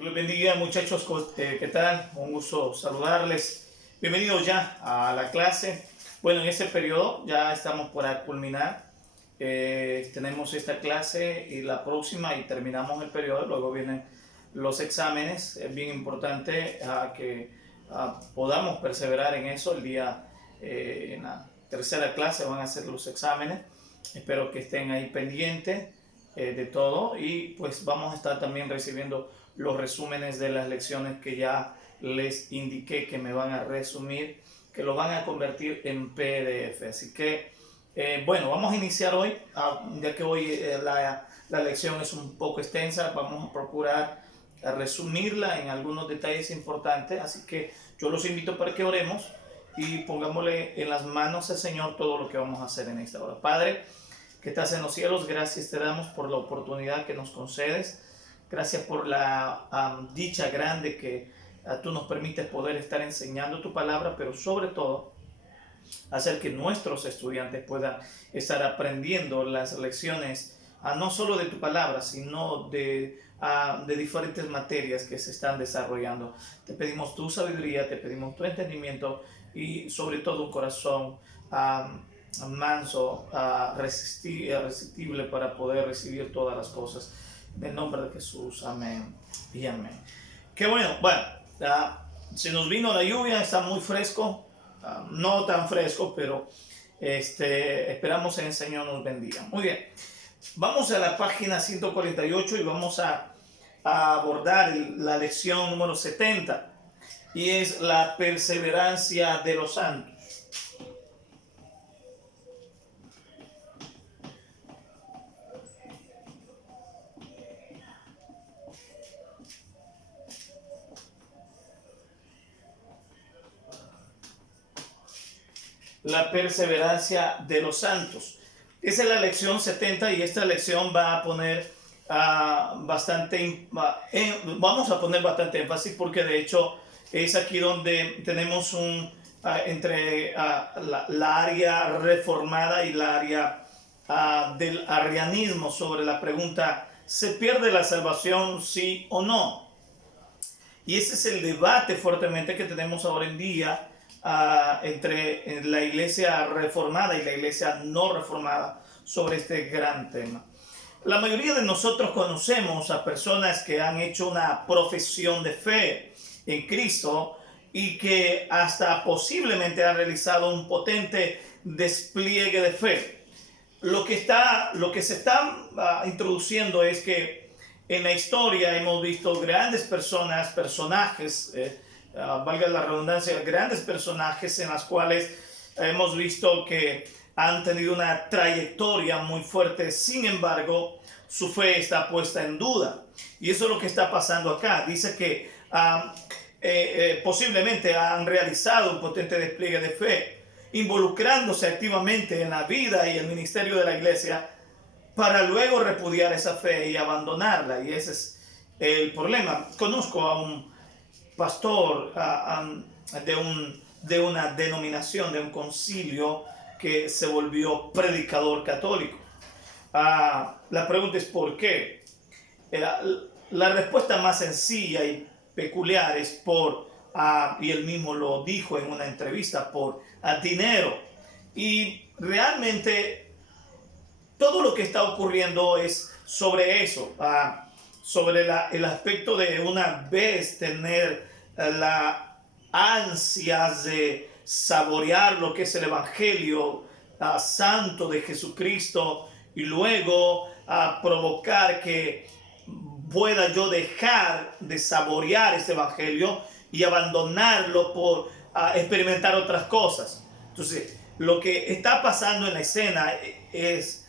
Dios les bendiga, muchachos. ¿Qué tal? Un gusto saludarles. Bienvenidos ya a la clase. Bueno, en este periodo ya estamos por culminar. Tenemos esta clase y la próxima y terminamos el periodo. Luego vienen los exámenes. Es bien importante que podamos perseverar en eso. En la tercera clase van a ser los exámenes. Espero que estén ahí pendientes de todo, y pues vamos a estar también recibiendo los resúmenes de las lecciones que ya les indiqué que me van a resumir, que lo van a convertir en PDF. Así que bueno, vamos a iniciar hoy, ya que hoy la lección es un poco extensa. Vamos a procurar resumirla en algunos detalles importantes, así que yo los invito para que oremos y pongámosle en las manos al Señor todo lo que vamos a hacer en esta hora. Padre, que estás en los cielos, gracias te damos por la oportunidad que nos concedes. Gracias por la dicha grande que tú nos permites poder estar enseñando tu palabra, pero sobre todo hacer que nuestros estudiantes puedan estar aprendiendo las lecciones, no solo de tu palabra, sino de diferentes materias que se están desarrollando. Te pedimos tu sabiduría, te pedimos tu entendimiento y sobre todo un corazón manso, resistible para poder recibir todas las cosas. En el nombre de Jesús, amén y amén. Qué bueno, se nos vino la lluvia, está muy fresco, no tan fresco, pero esperamos en el Señor nos bendiga. Muy bien, vamos a la página 148 y vamos a abordar la lección número 70, y es la perseverancia de los santos. La perseverancia de los santos. Esa es la lección 70, y esta lección va a poner vamos a poner bastante énfasis, porque de hecho es aquí donde tenemos entre la área reformada y la área del arrianismo sobre la pregunta: ¿se pierde la salvación, sí o no? Y ese es el debate fuertemente que tenemos ahora en día entre la iglesia reformada y la iglesia no reformada sobre este gran tema. La mayoría de nosotros conocemos a personas que han hecho una profesión de fe en Cristo y que hasta posiblemente han realizado un potente despliegue de fe. Lo que se está introduciendo es que en la historia hemos visto grandes personajes, valga la redundancia, grandes personajes en las cuales hemos visto que han tenido una trayectoria muy fuerte. Sin embargo, su fe está puesta en duda. Y eso es lo que está pasando acá. Dice que posiblemente han realizado un potente despliegue de fe, involucrándose activamente en la vida y el ministerio de la iglesia, para luego repudiar esa fe y abandonarla. Y ese es el problema. Conozco a un pastor de una denominación, de un concilio, que se volvió predicador católico. La pregunta es ¿por qué? La respuesta más sencilla y peculiar es y él mismo lo dijo en una entrevista, por dinero. Y realmente todo lo que está ocurriendo es sobre eso, sobre el aspecto de una vez tener la ansia de saborear lo que es el evangelio santo de Jesucristo, y luego provocar que pueda yo dejar de saborear este evangelio y abandonarlo por experimentar otras cosas. Entonces, lo que está pasando en la escena es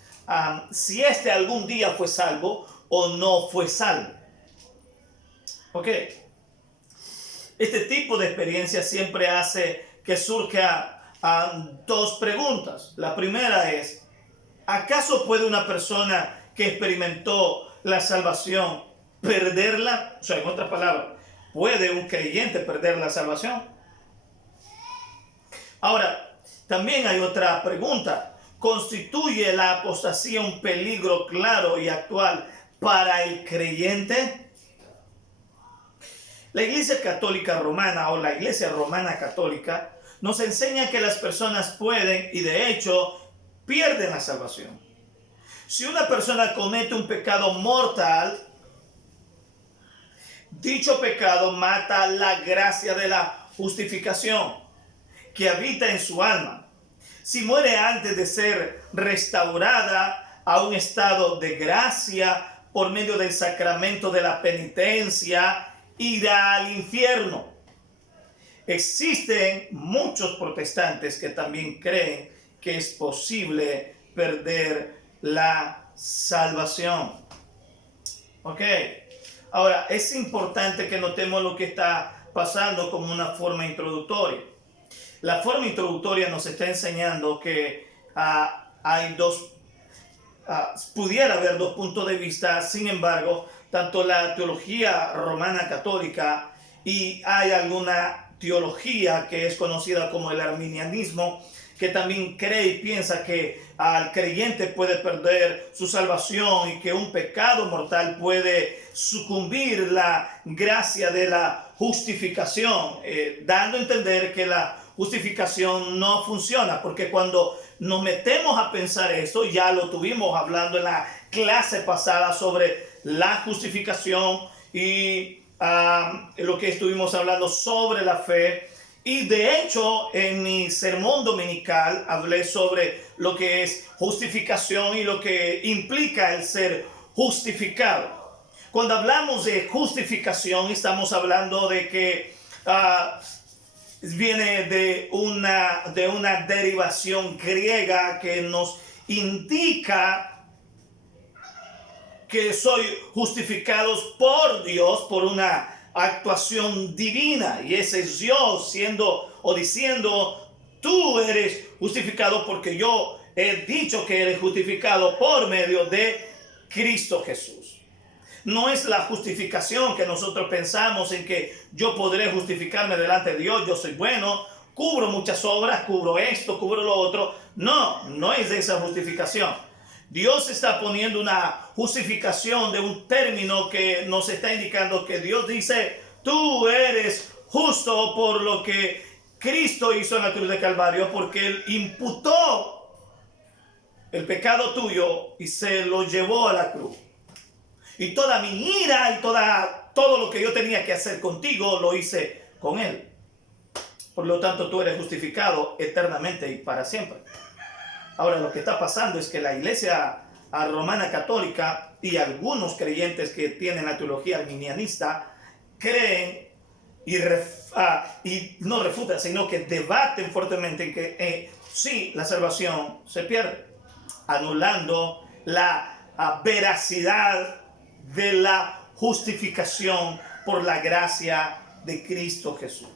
si algún día fue salvo o no fue salvo. Ok. Este tipo de experiencia siempre hace que surja dos preguntas. La primera es: ¿acaso puede una persona que experimentó la salvación perderla? O sea, en otras palabras, ¿puede un creyente perder la salvación? Ahora, también hay otra pregunta: ¿constituye la apostasía un peligro claro y actual para el creyente? La Iglesia Católica Romana o la Iglesia Romana Católica nos enseña que las personas pueden y de hecho pierden la salvación. Si una persona comete un pecado mortal, dicho pecado mata la gracia de la justificación que habita en su alma. Si muere antes de ser restaurada a un estado de gracia por medio del sacramento de la penitencia, irá al infierno. Existen muchos protestantes que también creen que es posible perder la salvación. Ok. Ahora, es importante que notemos lo que está pasando como una forma introductoria. La forma introductoria nos está enseñando que pudiera haber dos puntos de vista. Sin embargo, tanto la teología romana católica y hay alguna teología que es conocida como el arminianismo, que también cree y piensa que al creyente puede perder su salvación y que un pecado mortal puede sucumbir la gracia de la justificación, dando a entender que la justificación no funciona, porque cuando nos metemos a pensar esto, ya lo tuvimos hablando en la clase pasada sobre la justificación y lo que estuvimos hablando sobre la fe. Y de hecho, en mi sermón dominical hablé sobre lo que es justificación y lo que implica el ser justificado. Cuando hablamos de justificación, estamos hablando de que viene de una derivación griega que nos indica que soy justificados por Dios por una actuación divina, y ese es Dios siendo o diciendo: tú eres justificado porque yo he dicho que eres justificado por medio de Cristo Jesús. No es la justificación que nosotros pensamos en que yo podré justificarme delante de Dios, yo soy bueno, cubro muchas obras, cubro esto, cubro lo otro. No es esa justificación. Dios está poniendo una justificación de un término que nos está indicando que Dios dice: tú eres justo por lo que Cristo hizo en la cruz de Calvario, porque Él imputó el pecado tuyo y se lo llevó a la cruz. Y toda mi ira y todo lo que yo tenía que hacer contigo lo hice con Él. Por lo tanto, tú eres justificado eternamente y para siempre. Ahora, lo que está pasando es que la Iglesia Romana Católica y algunos creyentes que tienen la teología arminianista creen y no refutan, sino que debaten fuertemente en que sí, la salvación se pierde, anulando la veracidad de la justificación por la gracia de Cristo Jesús.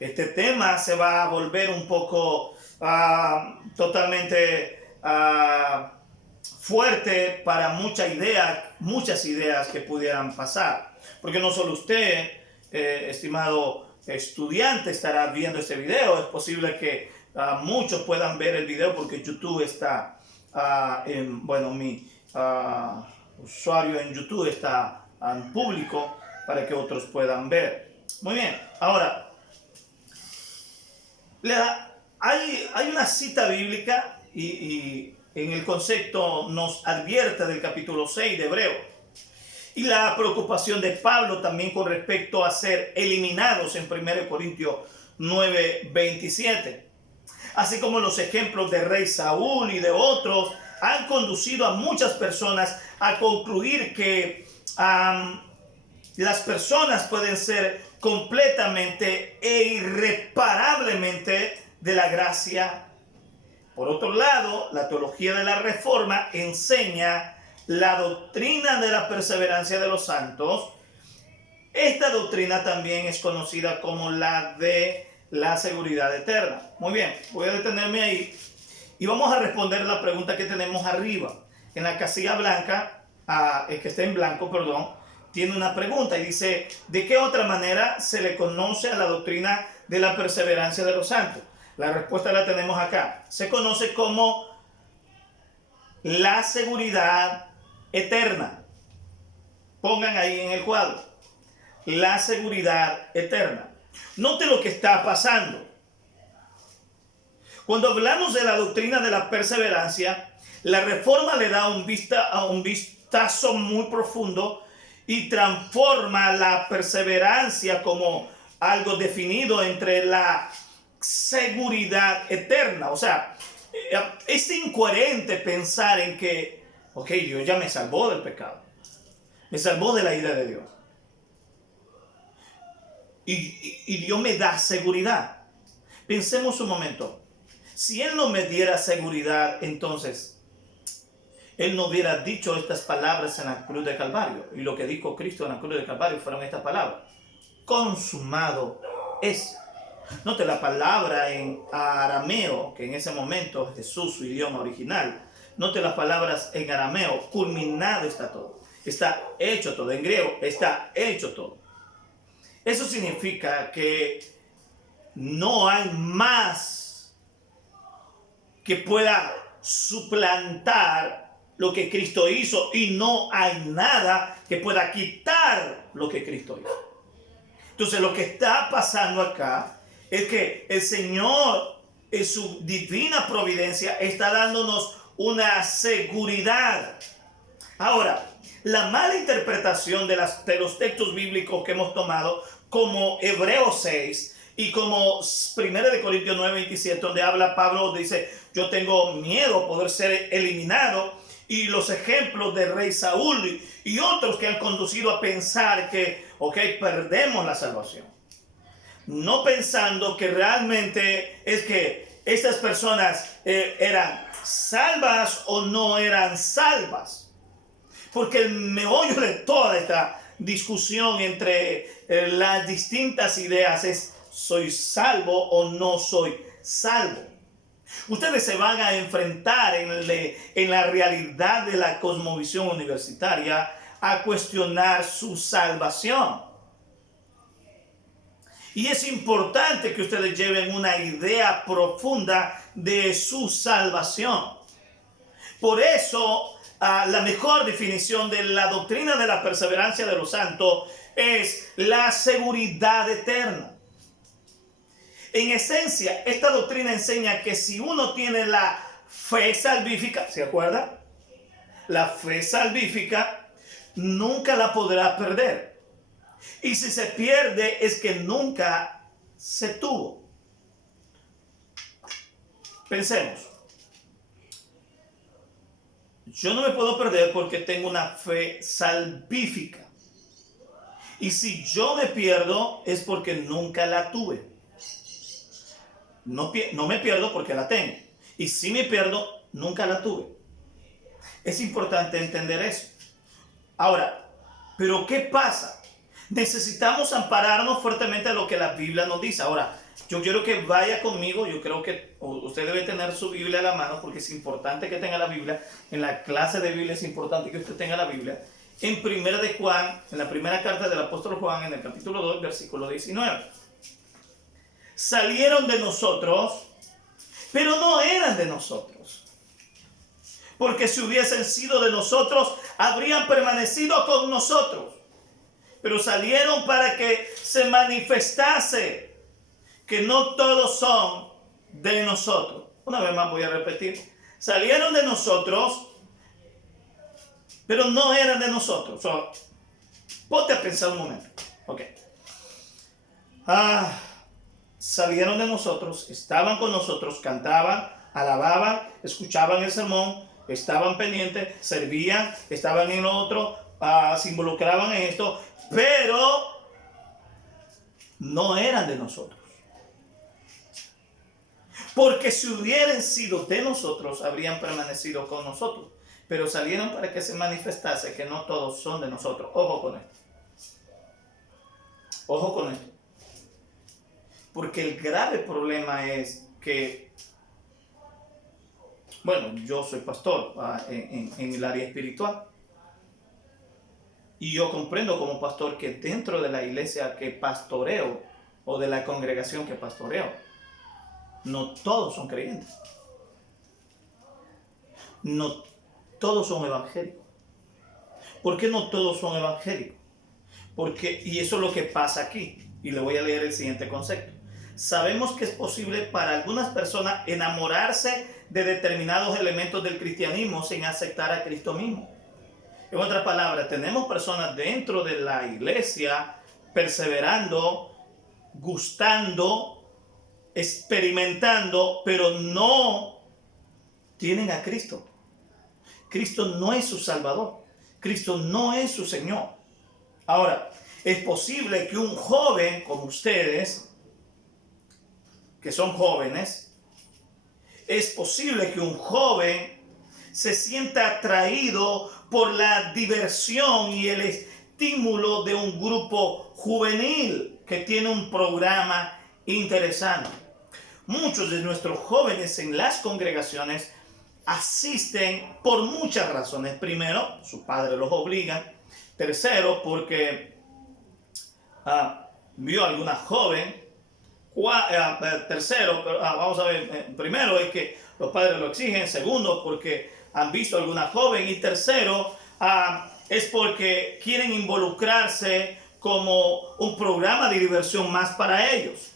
Este tema se va a volver un poco totalmente fuerte para muchas ideas que pudieran pasar, porque no solo usted, estimado estudiante, estará viendo este video. Es posible que muchos puedan ver el video porque YouTube está mi usuario en YouTube está en público para que otros puedan ver. Muy bien, ahora hay una cita bíblica y en el concepto nos advierte del capítulo 6 de Hebreo, y la preocupación de Pablo también con respecto a ser eliminados en 1 Corintios 9:27, así como los ejemplos de rey Saúl y de otros han conducido a muchas personas a concluir que las personas pueden ser completamente e irreparablemente de la gracia. Por otro lado, la teología de la Reforma enseña la doctrina de la perseverancia de los santos. Esta doctrina también es conocida como la de la seguridad eterna. Muy bien, voy a detenerme ahí y vamos a responder la pregunta que tenemos arriba. En la casilla blanca, el que está en blanco, tiene una pregunta y dice: ¿de qué otra manera se le conoce a la doctrina de la perseverancia de los santos? La respuesta la tenemos acá. Se conoce como la seguridad eterna. Pongan ahí en el cuadro: la seguridad eterna. Note lo que está pasando. Cuando hablamos de la doctrina de la perseverancia, la Reforma le da un vistazo muy profundo y transforma la perseverancia como algo definido entre la seguridad eterna. O sea, es incoherente pensar en que, ok, Dios ya me salvó del pecado, me salvó de la ira de Dios. Y Dios me da seguridad. Pensemos un momento. Si Él no me diera seguridad, entonces Él no hubiera dicho estas palabras en la cruz de Calvario. Y lo que dijo Cristo en la cruz de Calvario fueron estas palabras: consumado es. Note la palabra en arameo, que en ese momento Jesús, su idioma original. Note las palabras en arameo: culminado está todo. Está hecho todo. En griego, está hecho todo. Eso significa que no hay más que pueda suplantar lo que Cristo hizo, y no hay nada que pueda quitar lo que Cristo hizo. Entonces, lo que está pasando acá es que el Señor, en su divina providencia, está dándonos una seguridad. Ahora, la mala interpretación de los textos bíblicos que hemos tomado, como Hebreos 6 y como 1 Corintios 9:27, donde habla Pablo, dice: yo tengo miedo a poder ser eliminado, y los ejemplos del rey Saúl y otros que han conducido a pensar que, ok, perdemos la salvación, no pensando que realmente es que estas personas eran salvas o no eran salvas. Porque el meollo de toda esta discusión entre las distintas ideas es: ¿soy salvo o no soy salvo? Ustedes se van a enfrentar en la realidad de la cosmovisión universitaria a cuestionar su salvación. Y es importante que ustedes lleven una idea profunda de su salvación. Por eso, la mejor definición de la doctrina de la perseverancia de los santos es la seguridad eterna. En esencia, esta doctrina enseña que si uno tiene la fe salvífica, ¿se acuerda? La fe salvífica nunca la podrá perder. Y si se pierde, es que nunca se tuvo. Pensemos. Yo no me puedo perder porque tengo una fe salvífica. Y si yo me pierdo, es porque nunca la tuve. No me pierdo porque la tengo. Y si me pierdo, nunca la tuve. Es importante entender eso. Ahora, ¿pero qué pasa? Necesitamos ampararnos fuertemente a lo que la Biblia nos dice. Ahora, yo quiero que vaya conmigo. Yo creo que usted debe tener su Biblia a la mano, porque es importante que tenga la Biblia. En la clase de Biblia es importante que usted tenga la Biblia. En 1 de Juan, en la primera carta del apóstol Juan, en el capítulo 2, versículo 19. Salieron de nosotros, pero no eran de nosotros. Porque si hubiesen sido de nosotros, habrían permanecido con nosotros. Pero salieron para que se manifestase que no todos son de nosotros. Una vez más voy a repetir. Salieron de nosotros, pero no eran de nosotros. Ponte a pensar un momento. Ok. Salieron de nosotros, estaban con nosotros, cantaban, alababan, escuchaban el sermón, estaban pendientes, servían, estaban en lo otro, se involucraban en esto, pero no eran de nosotros. Porque si hubieran sido de nosotros, habrían permanecido con nosotros. Pero salieron para que se manifestase que no todos son de nosotros. Ojo con esto. Ojo con esto. Porque el grave problema es que, bueno, yo soy pastor en el área espiritual. Y yo comprendo como pastor que dentro de la iglesia que pastoreo, o de la congregación que pastoreo, no todos son creyentes. No todos son evangélicos. ¿Por qué no todos son evangélicos? y eso es lo que pasa aquí. Y le voy a leer el siguiente concepto. Sabemos que es posible para algunas personas enamorarse de determinados elementos del cristianismo sin aceptar a Cristo mismo. En otras palabras, tenemos personas dentro de la iglesia perseverando, gustando, experimentando, pero no tienen a Cristo. Cristo no es su Salvador. Cristo no es su Señor. Ahora, es posible que un joven como ustedes, que son jóvenes, es posible que un joven se sienta atraído por la diversión y el estímulo de un grupo juvenil que tiene un programa interesante. Muchos de nuestros jóvenes en las congregaciones asisten por muchas razones. Primero, sus padres los obligan. Tercero, porque vio a alguna joven. Tercero, vamos a ver, primero es que los padres lo exigen. Segundo, porque han visto a alguna joven. Y tercero, es porque quieren involucrarse como un programa de diversión más para ellos.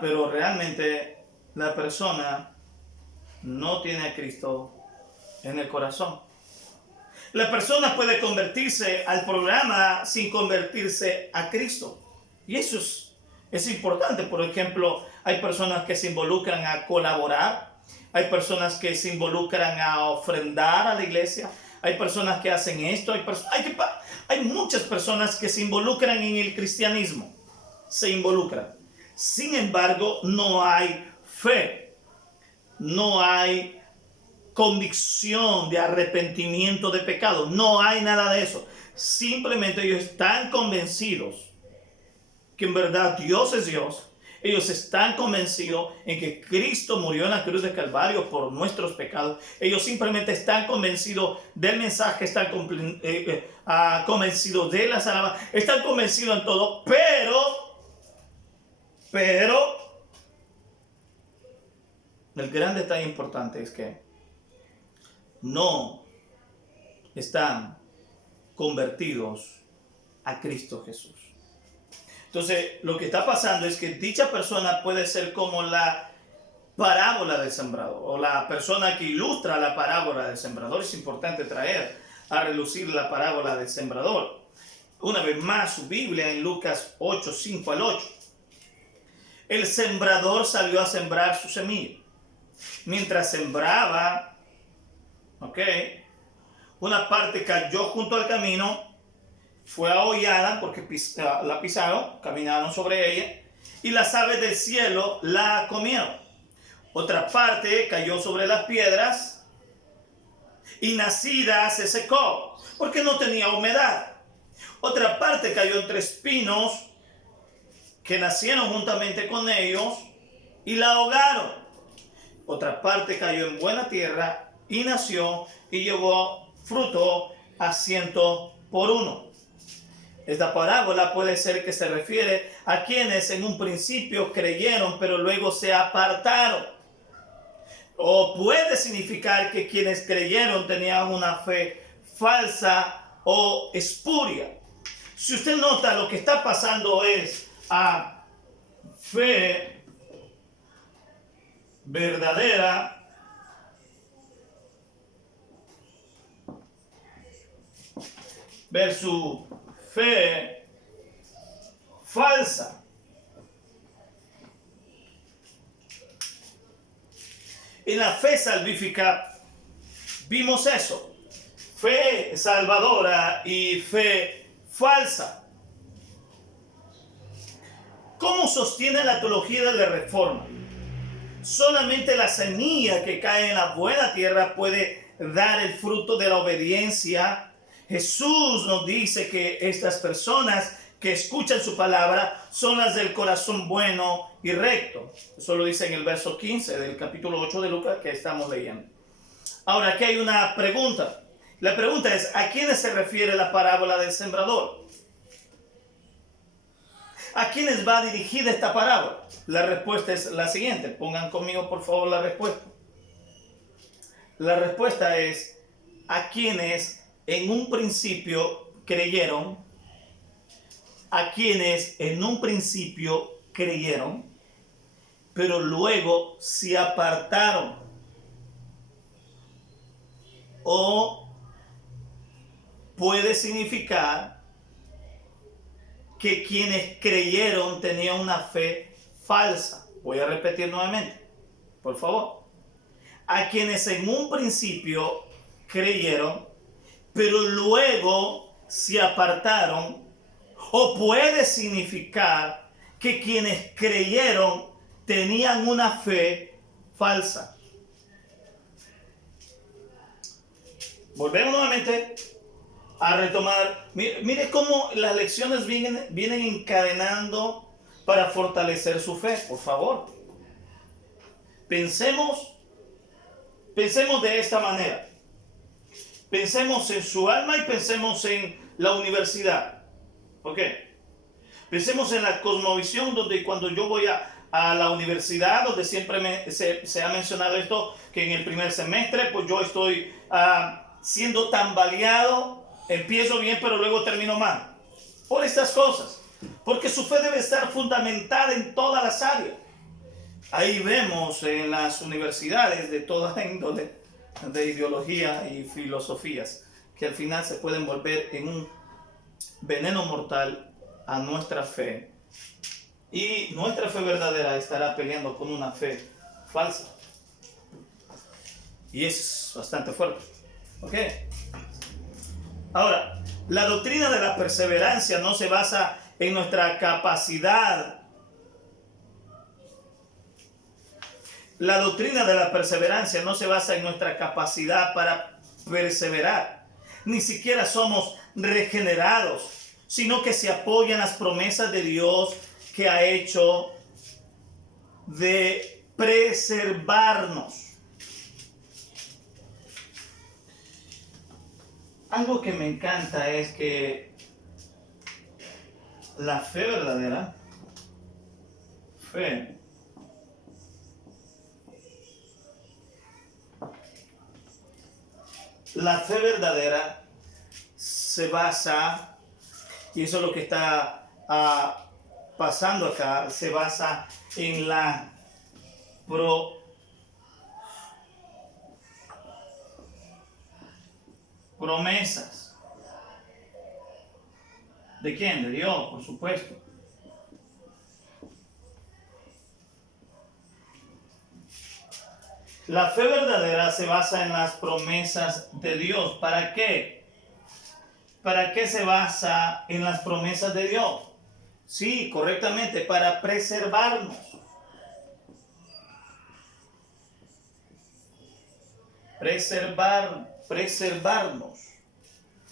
Pero realmente la persona no tiene a Cristo en el corazón. La persona puede convertirse al programa sin convertirse a Cristo. Y eso es importante. Por ejemplo, hay personas que se involucran a colaborar. Hay personas que se involucran a ofrendar a la iglesia. Hay personas que hacen esto. Hay muchas personas que se involucran en el cristianismo. Se involucran. Sin embargo, no hay fe. No hay convicción de arrepentimiento de pecado. No hay nada de eso. Simplemente ellos están convencidos que en verdad Dios es Dios. Ellos están convencidos en que Cristo murió en la cruz de Calvario por nuestros pecados. Ellos simplemente están convencidos del mensaje, están convencidos de la salvación, están convencidos en todo, pero el gran detalle importante es que no están convertidos a Cristo Jesús. Entonces, lo que está pasando es que dicha persona puede ser como la parábola del sembrador, o la persona que ilustra la parábola del sembrador. Es importante traer a relucir la parábola del sembrador. Una vez más, su Biblia en Lucas 8, 5 al 8. El sembrador salió a sembrar su semilla. Mientras sembraba, una parte cayó junto al camino, fue ahollada porque la pisaron, caminaron sobre ella, y las aves del cielo la comieron. Otra parte cayó sobre las piedras y nacida se secó porque no tenía humedad. Otra parte cayó entre espinos que nacieron juntamente con ellos y la ahogaron. Otra parte cayó en buena tierra y nació y llevó fruto a 100 por uno. Esta parábola puede ser que se refiere a quienes en un principio creyeron pero luego se apartaron. O puede significar que quienes creyeron tenían una fe falsa o espuria. Si usted nota, lo que está pasando es a fe verdadera versus fe falsa. En la fe salvífica vimos eso, fe salvadora y fe falsa. ¿Cómo sostiene la teología de la Reforma? Solamente la semilla que cae en la buena tierra puede dar el fruto de la obediencia. Jesús nos dice que estas personas que escuchan su palabra son las del corazón bueno y recto. Eso lo dice en el verso 15 del capítulo 8 de Lucas que estamos leyendo. Ahora, aquí hay una pregunta. La pregunta es, ¿a quiénes se refiere la parábola del sembrador? ¿A quiénes va dirigida esta parábola? La respuesta es la siguiente. Pongan conmigo, por favor, la respuesta. La respuesta es a quienes en un principio creyeron, a quienes en un principio creyeron, pero luego se apartaron. O puede significar que quienes creyeron tenían una fe falsa. Voy a repetir nuevamente, por favor. A quienes en un principio creyeron, pero luego se apartaron. O puede significar que quienes creyeron tenían una fe falsa. Volvemos nuevamente a retomar. Mire cómo las lecciones vienen encadenando para fortalecer su fe, por favor. Pensemos de esta manera. Pensemos en su alma y pensemos en la universidad. ¿Ok? Pensemos en la cosmovisión, donde cuando yo voy a la universidad, donde siempre se ha mencionado esto, que en el primer semestre, pues yo estoy siendo tambaleado, empiezo bien, pero luego termino mal. Por estas cosas. Porque su fe debe estar fundamentada en todas las áreas. Ahí vemos en las universidades de toda índole, de ideología y filosofías, que al final se pueden volver en un veneno mortal a nuestra fe, y nuestra fe verdadera estará peleando con una fe falsa, y es bastante fuerte. ¿Ok? Ahora, la doctrina de la perseverancia no se basa en nuestra capacidad. La doctrina de la perseverancia no se basa en nuestra capacidad para perseverar. Ni siquiera somos regenerados, sino que se apoya en las promesas de Dios, que ha hecho de preservarnos. Algo que me encanta es que la fe verdadera, la fe verdadera se basa, y eso es lo que está pasando acá, se basa en la promesas. ¿De quién? De Dios, por supuesto. La fe verdadera se basa en las promesas de Dios. ¿Para qué? ¿Para qué se basa en las promesas de Dios? Sí, correctamente, para preservarnos. Preservarnos.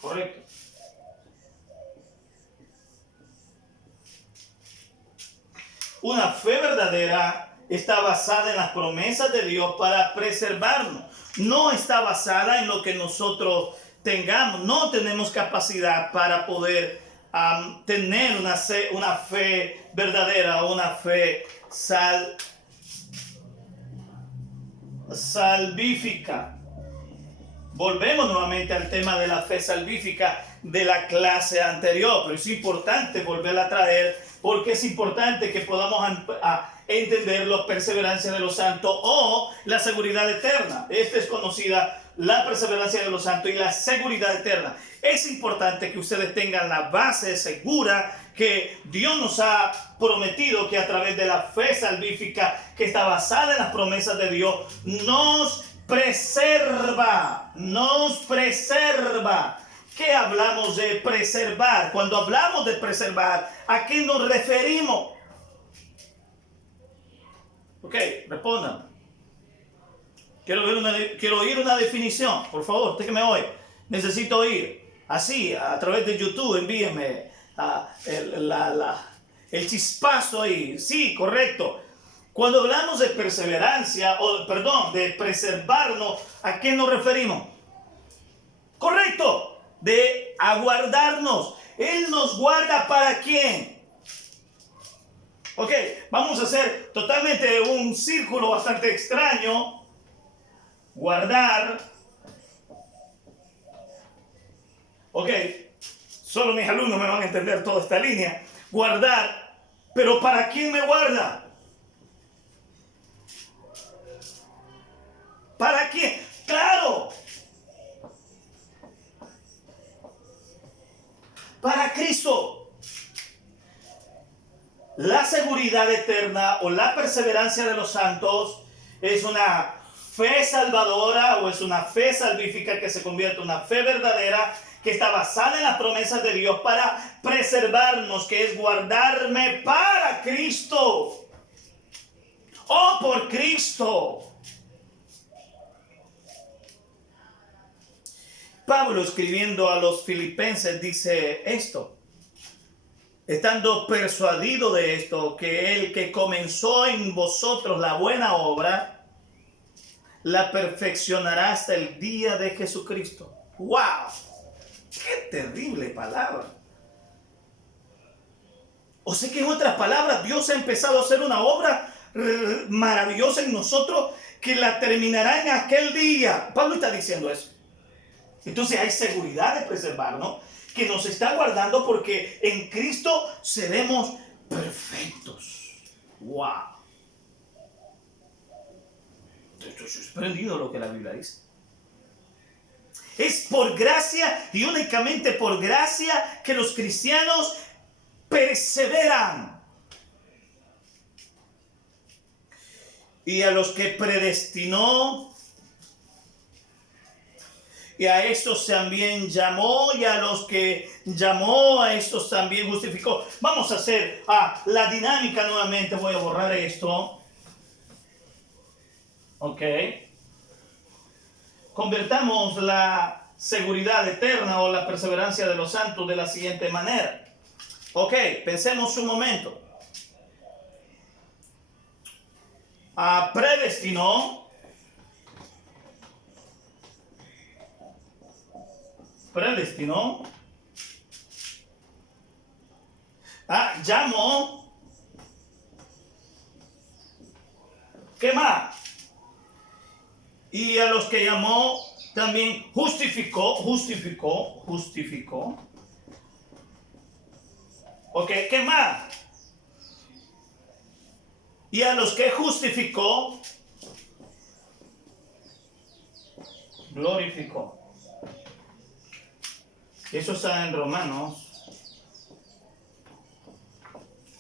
Correcto. Una fe verdadera está basada en las promesas de Dios para preservarnos. No está basada en lo que nosotros tengamos. No tenemos capacidad para poder tener una fe verdadera, una fe salvífica. Volvemos nuevamente al tema de la fe salvífica de la clase anterior, pero es importante volverla a traer, porque es importante que podamos entender la perseverancia de los santos o la seguridad eterna. Esta es conocida, la perseverancia de los santos y la seguridad eterna. Es importante que ustedes tengan la base segura que Dios nos ha prometido, que a través de la fe salvífica, que está basada en las promesas de Dios, nos preserva. ¿Qué hablamos de preservar? Cuando hablamos de preservar, ¿a qué nos referimos? Ok, respondan. Quiero oír una definición, por favor, usted que me oye. Necesito oír. Así, a través de YouTube, envíenme el chispazo ahí. Sí, correcto. Cuando hablamos de perseverancia, de preservarnos, ¿a qué nos referimos? Correcto, de aguardarnos. Él nos guarda, ¿para quién? Ok, vamos a hacer totalmente un círculo bastante extraño. Guardar Ok, solo mis alumnos me van a entender toda esta línea. Guardar, pero ¿para quién me guarda? ¿Para quién? Claro, para Cristo. La seguridad eterna o la perseverancia de los santos es una fe salvadora o es una fe salvífica que se convierte en una fe verdadera que está basada en las promesas de Dios para preservarnos, que es guardarme para Cristo o por Cristo. Pablo, escribiendo a los filipenses, dice esto: estando persuadido de esto, que el que comenzó en vosotros la buena obra, la perfeccionará hasta el día de Jesucristo. ¡Wow! ¡Qué terrible palabra! O sea que en otras palabras, Dios ha empezado a hacer una obra maravillosa en nosotros que la terminará en aquel día. Pablo está diciendo eso. Entonces hay seguridad de preservarnos, que nos está guardando porque en Cristo seremos perfectos. ¡Wow! Estoy sorprendido lo que la Biblia dice. Es por gracia y únicamente por gracia que los cristianos perseveran. Y a los que predestinó, y a estos también llamó, y a los que llamó, a estos también justificó. Vamos a hacer la dinámica nuevamente. Voy a borrar esto. Ok. Convertamos la seguridad eterna o la perseverancia de los santos de la siguiente manera. Ok, pensemos un momento. Predestinó. Predestinó. Llamó. ¿Qué más? Y a los que llamó también justificó. Ok, ¿qué más? Y a los que justificó, glorificó. Eso está en Romanos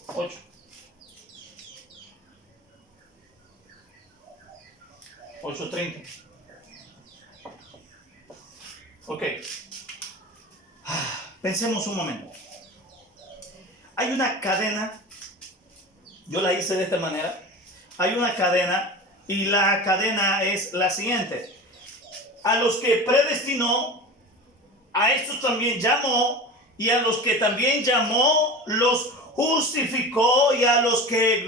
8. 8:30. Ok. Pensemos un momento. Hay una cadena. Yo la hice de esta manera. Hay una cadena y la cadena es la siguiente. A los que predestinó, a estos también llamó, y a los que también llamó los justificó, y a los que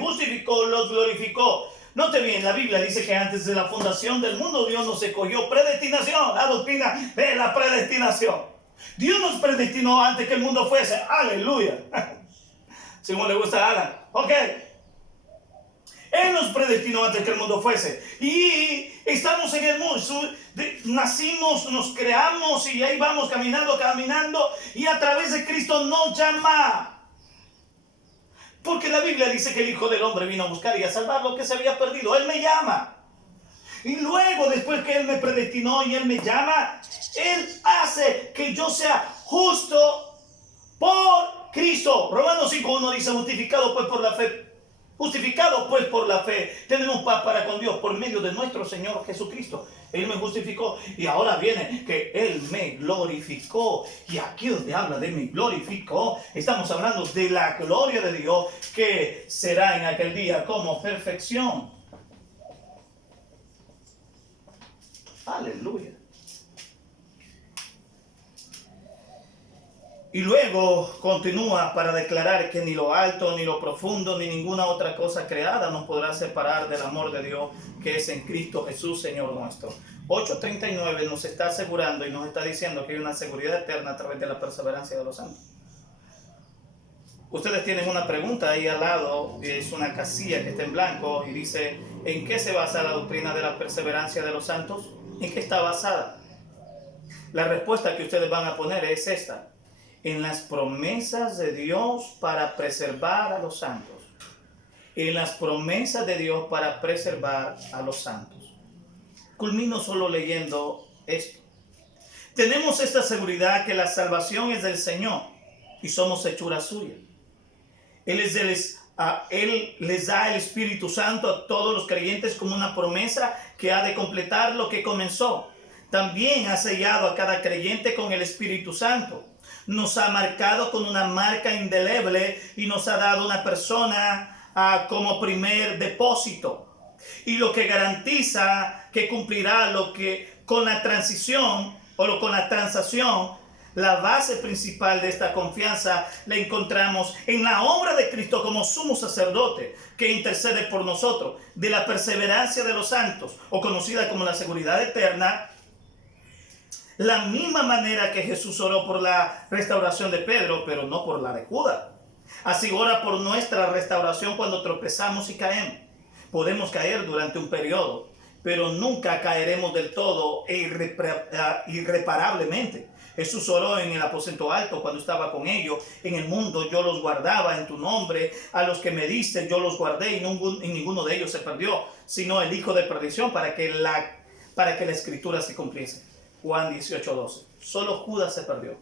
justificó los glorificó. Note bien, la Biblia dice que antes de la fundación del mundo Dios nos escogió. Predestinación, la doctrina de la predestinación. Dios nos predestinó antes que el mundo fuese. Aleluya. Según le gusta a Alan. Ok. Él nos predestinó antes que el mundo fuese. Y estamos en el mundo. Nacimos, nos creamos y ahí vamos caminando. Y a través de Cristo nos llama. Porque la Biblia dice que el Hijo del Hombre vino a buscar y a salvar lo que se había perdido. Él me llama. Y luego, después que Él me predestinó y Él me llama, Él hace que yo sea justo por Cristo. Romanos 5:1 dice: justificado pues por la fe. Justificado pues por la fe, tenemos paz para con Dios por medio de nuestro Señor Jesucristo. Él me justificó y ahora viene que Él me glorificó. Y aquí donde habla de me glorificó, estamos hablando de la gloria de Dios que será en aquel día como perfección. Aleluya. Y luego continúa para declarar que ni lo alto, ni lo profundo, ni ninguna otra cosa creada nos podrá separar del amor de Dios que es en Cristo Jesús, Señor nuestro. 8:39 nos está asegurando y nos está diciendo que hay una seguridad eterna a través de la perseverancia de los santos. Ustedes tienen una pregunta ahí al lado, es una casilla que está en blanco y dice: ¿en qué se basa la doctrina de la perseverancia de los santos? ¿En qué está basada? La respuesta que ustedes van a poner es esta: en las promesas de Dios para preservar a los santos. En las promesas de Dios para preservar a los santos. Culmino solo leyendo esto. Tenemos esta seguridad que la salvación es del Señor y somos hechura suya. Él les da el Espíritu Santo a todos los creyentes como una promesa que ha de completar lo que comenzó. También ha sellado a cada creyente con el Espíritu Santo. Nos ha marcado con una marca indeleble y nos ha dado una persona como primer depósito. Y lo que garantiza que cumplirá lo que con la transición o con la transacción, la base principal de esta confianza la encontramos en la obra de Cristo como sumo sacerdote que intercede por nosotros, de la perseverancia de los santos, o conocida como la seguridad eterna. La misma manera que Jesús oró por la restauración de Pedro, pero no por la de Judas. Así ora por nuestra restauración cuando tropezamos y caemos. Podemos caer durante un periodo, pero nunca caeremos del todo e irreparablemente. Jesús oró en el aposento alto cuando estaba con ellos. En el mundo yo los guardaba en tu nombre. A los que me diste yo los guardé y ninguno de ellos se perdió, sino el hijo de perdición, para que la escritura se cumpliese. Juan 18:12. Solo Judas se perdió,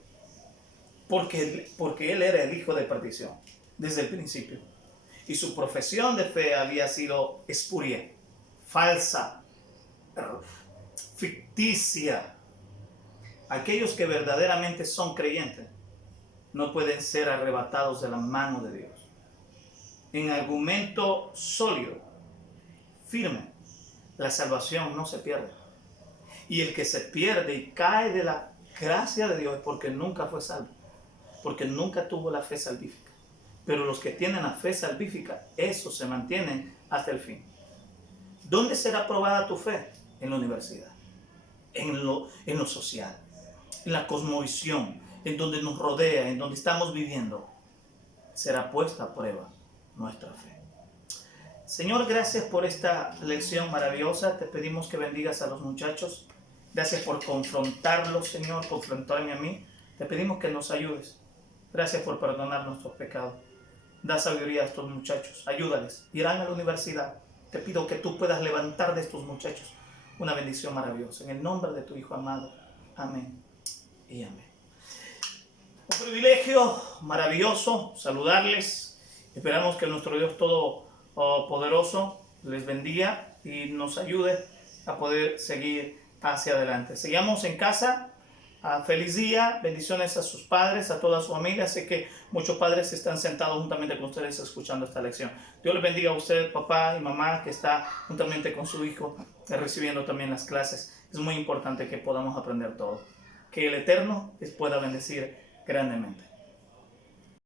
porque él era el hijo de perdición desde el principio. Y su profesión de fe había sido espuria, falsa, ficticia. Aquellos que verdaderamente son creyentes no pueden ser arrebatados de la mano de Dios. En argumento sólido, firme, la salvación no se pierde. Y el que se pierde y cae de la gracia de Dios es porque nunca fue salvo, porque nunca tuvo la fe salvífica. Pero los que tienen la fe salvífica, esos se mantienen hasta el fin. ¿Dónde será probada tu fe? En la universidad, en lo social, en la cosmovisión, en donde nos rodea, en donde estamos viviendo. Será puesta a prueba nuestra fe. Señor, gracias por esta lección maravillosa. Te pedimos que bendigas a los muchachos. Gracias por confrontarlos, Señor, confrontarme a mí. Te pedimos que nos ayudes. Gracias por perdonar nuestros pecados. Da sabiduría a estos muchachos. Ayúdales. Irán a la universidad. Te pido que tú puedas levantar de estos muchachos una bendición maravillosa. En el nombre de tu Hijo amado. Amén y amén. Un privilegio maravilloso saludarles. Esperamos que nuestro Dios Todopoderoso les bendiga y nos ayude a poder seguir hacia adelante. Sigamos en casa. Feliz día, bendiciones a sus padres, a toda su familia. Sé que muchos padres están sentados juntamente con ustedes escuchando esta lección. Dios les bendiga a usted, papá y mamá, que está juntamente con su hijo recibiendo también las clases. Es muy importante que podamos aprender todo. Que el Eterno les pueda bendecir grandemente.